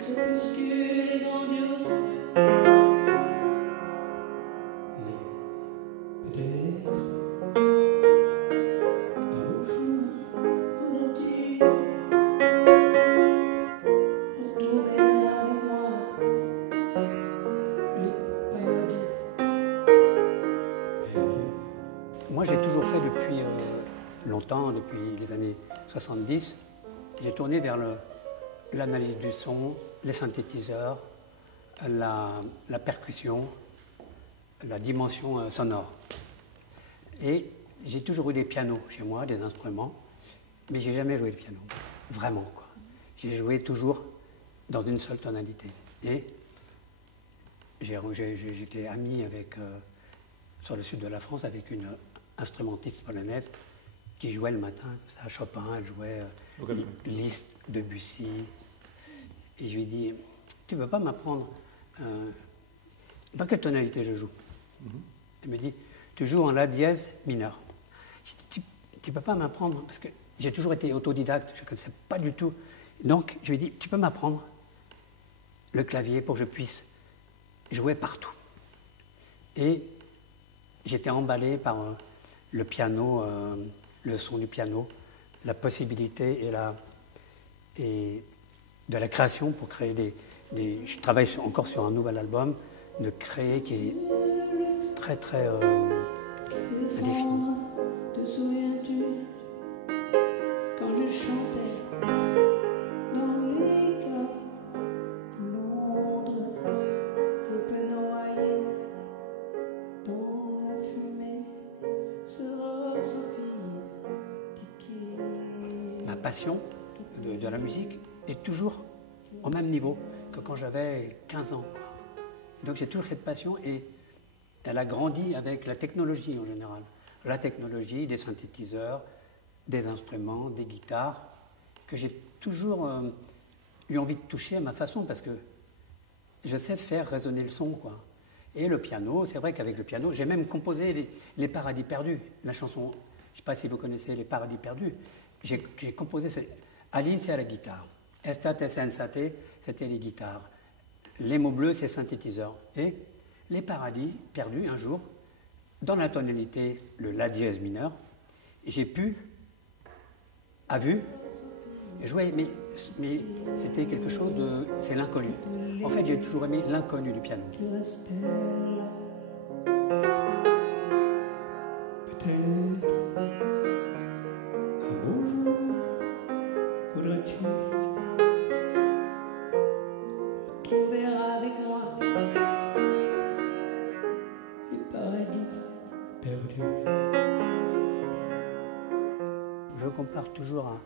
crépuscule est grandiose, mais peut-être un beau jour voudras-tu retrouver avec moi les paradis perdus. Moi, j'ai toujours fait depuis longtemps, depuis les années 70, j'ai tourné vers l'analyse du son, les synthétiseurs, la percussion, la dimension sonore. Et j'ai toujours eu des pianos chez moi, des instruments, mais j'ai jamais joué le piano, vraiment, quoi. J'ai joué toujours dans une seule tonalité. Et j'étais ami avec, sur le sud de la France avec une instrumentiste polonaise qui jouait le matin, ça, Chopin, elle jouait Liszt, Debussy. Et je lui ai dit, tu ne peux pas m'apprendre dans quelle tonalité je joue? Elle me dit, tu joues en La dièse mineur. J'ai dit, tu ne peux pas m'apprendre, parce que j'ai toujours été autodidacte, je ne connaissais pas du tout. Donc je lui ai dit, tu peux m'apprendre le clavier pour que je puisse jouer partout. Et j'étais emballé par le piano, le son du piano, la possibilité et de la création pour créer je travaille encore sur un nouvel album, de créer qui est très très indéfini. Te souviens-tu quand je chantais dans les gares de Londres, un peu noyé dans la fumée, sera sophistiquée. Ma passion de la musique est toujours au même niveau que quand j'avais 15 ans, quoi. Donc j'ai toujours cette passion et elle a grandi avec la technologie en général. La technologie, des synthétiseurs, des instruments, des guitares, que j'ai toujours eu envie de toucher à ma façon parce que je sais faire résonner le son, quoi. Et le piano, c'est vrai qu'avec le piano, j'ai même composé les Paradis perdus, la chanson, je ne sais pas si vous connaissez les Paradis perdus, j'ai composé, Aline c'est à la guitare, Estate sensate, c'était les guitares, les mots bleus c'est synthétiseur, et les Paradis perdus un jour, dans la tonalité le La dièse mineur, j'ai pu, à vue, jouer, mais c'était quelque chose de, c'est l'inconnu. En fait, j'ai toujours aimé l'inconnu du piano. Tu restais là, peut-être un beau jour voudras-tu retrouver avec moi les paradis perdus. Je compare toujours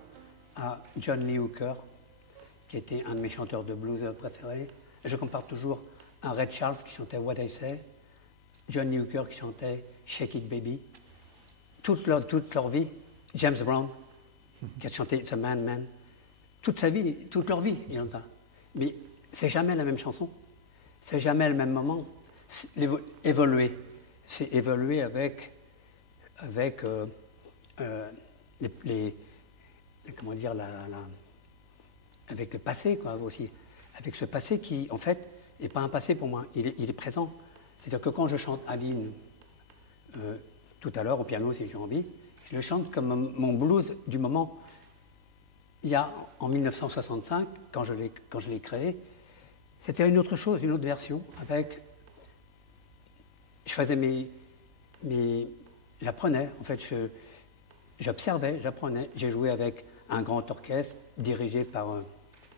à John Lee Hooker, qui était un de mes chanteurs de blues préférés. Je compare toujours à Ray Charles qui chantait What I Say, John Lee Hooker qui chantait Shake It Baby. Toute leur vie, James Brown qui a chanté The Man Man, toute sa vie, toute leur vie, il entend. Mais c'est jamais la même chanson, c'est jamais le même moment. Évoluer, c'est évoluer avec comment dire, avec le passé, quoi, aussi. Avec ce passé qui, en fait, n'est pas un passé pour moi, il est présent. C'est-à-dire que quand je chante Aline, tout à l'heure, au piano, si j'ai envie, je le chante comme mon blues du moment. Il y a, en 1965, quand je l'ai créé, c'était une autre chose, une autre version, avec... Je faisais j'apprenais, en fait, j'observais, j'apprenais. J'ai joué avec un grand orchestre dirigé par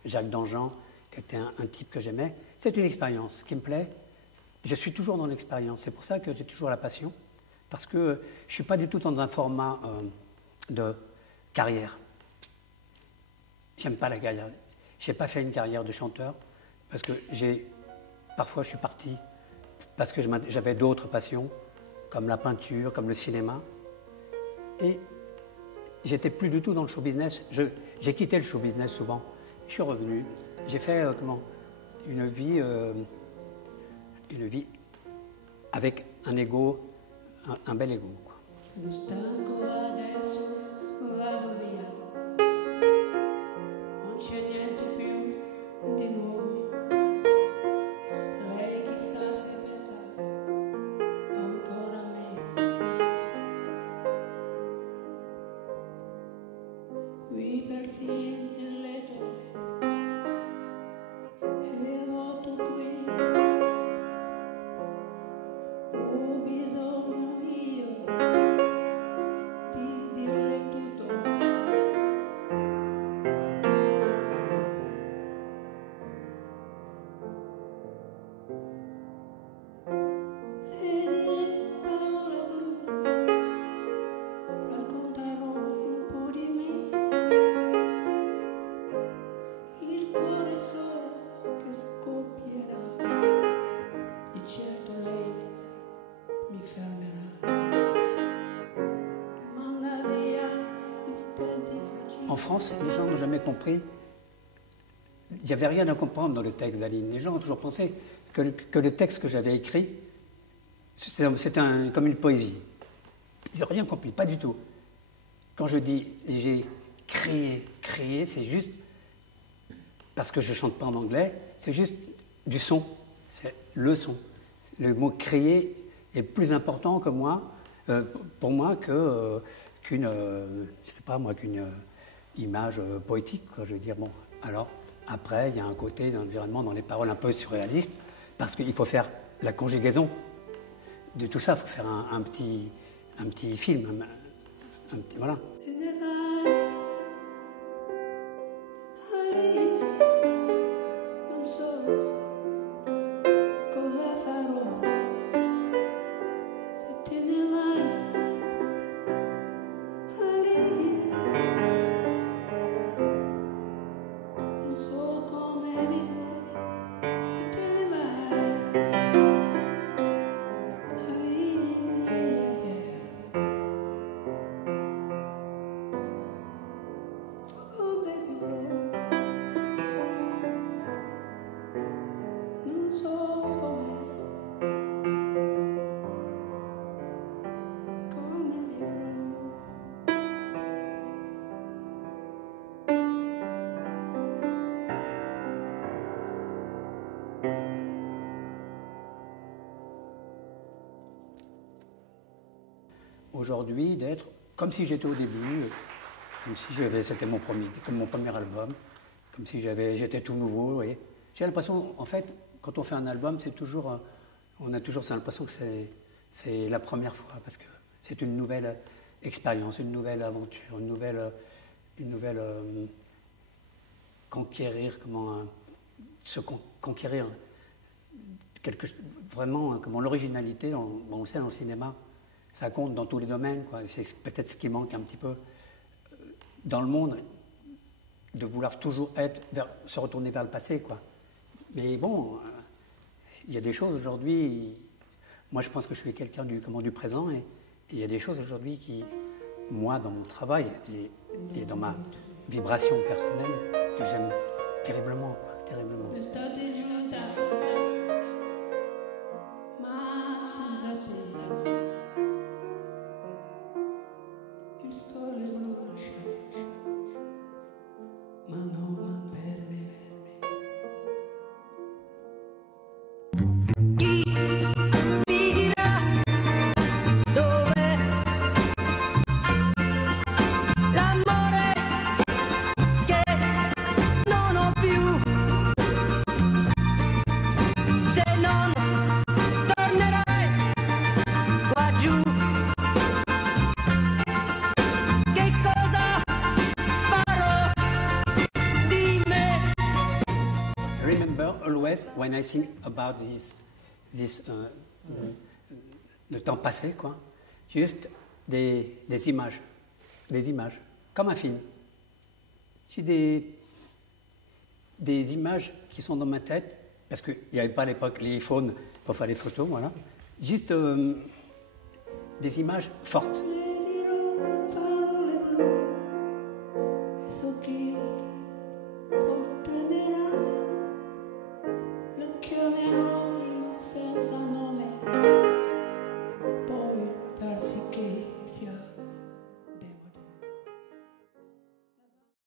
Jacques Danjean, qui était un type que j'aimais. C'est une expérience qui me plaît. Je suis toujours dans l'expérience. C'est pour ça que j'ai toujours la passion, parce que je ne suis pas du tout dans un format de carrière. J'aime pas la carrière. Je n'ai pas fait une carrière de chanteur, parce que parfois je suis parti, parce que j'avais d'autres passions, comme la peinture, comme le cinéma. Et j'étais plus du tout dans le show business. J'ai quitté le show business souvent. Je suis revenu. J'ai fait une vie avec un ego, un bel ego, quoi. Lo stanco adesso vado via, non c'è niente più di nuovo. en France, les gens n'ont jamais compris. Il n'y avait rien à comprendre dans le texte d'Aline. Les gens ont toujours pensé que le texte que j'avais écrit, c'était comme une poésie. Ils n'ont rien compris, pas du tout. Quand je dis j'ai créé, c'est juste parce que je ne chante pas en anglais, c'est juste du son, c'est le son. Le mot créer est plus important que pour moi qu'une image poétique, quoi. Je veux dire, bon, alors après il y a un côté d'environnement dans les paroles un peu surréaliste, parce qu'il faut faire la conjugaison de tout ça, il faut faire un petit film, voilà. Aujourd'hui, d'être comme si j'étais au début, comme si c'était mon premier album, comme si j'étais tout nouveau. Vous voyez. J'ai l'impression, en fait, quand on fait un album, on a toujours l'impression que c'est la première fois, parce que c'est une nouvelle expérience, une nouvelle aventure, une nouvelle conquérir vraiment, comment l'originalité, on le sait dans le cinéma. Ça compte dans tous les domaines, quoi. C'est peut-être ce qui manque un petit peu dans le monde, de vouloir toujours se retourner vers le passé, quoi. Mais bon, il y a des choses aujourd'hui. Moi, je pense que je suis quelqu'un du présent, et il y a des choses aujourd'hui qui, moi, dans mon travail et dans ma vibration personnelle, que j'aime terriblement, quoi, terriblement. When I think about le temps passé, quoi, juste des images, comme un film. J'ai des images qui sont dans ma tête, parce qu'il n'y avait pas à l'époque les iPhones pour faire les photos, voilà. Juste des images fortes.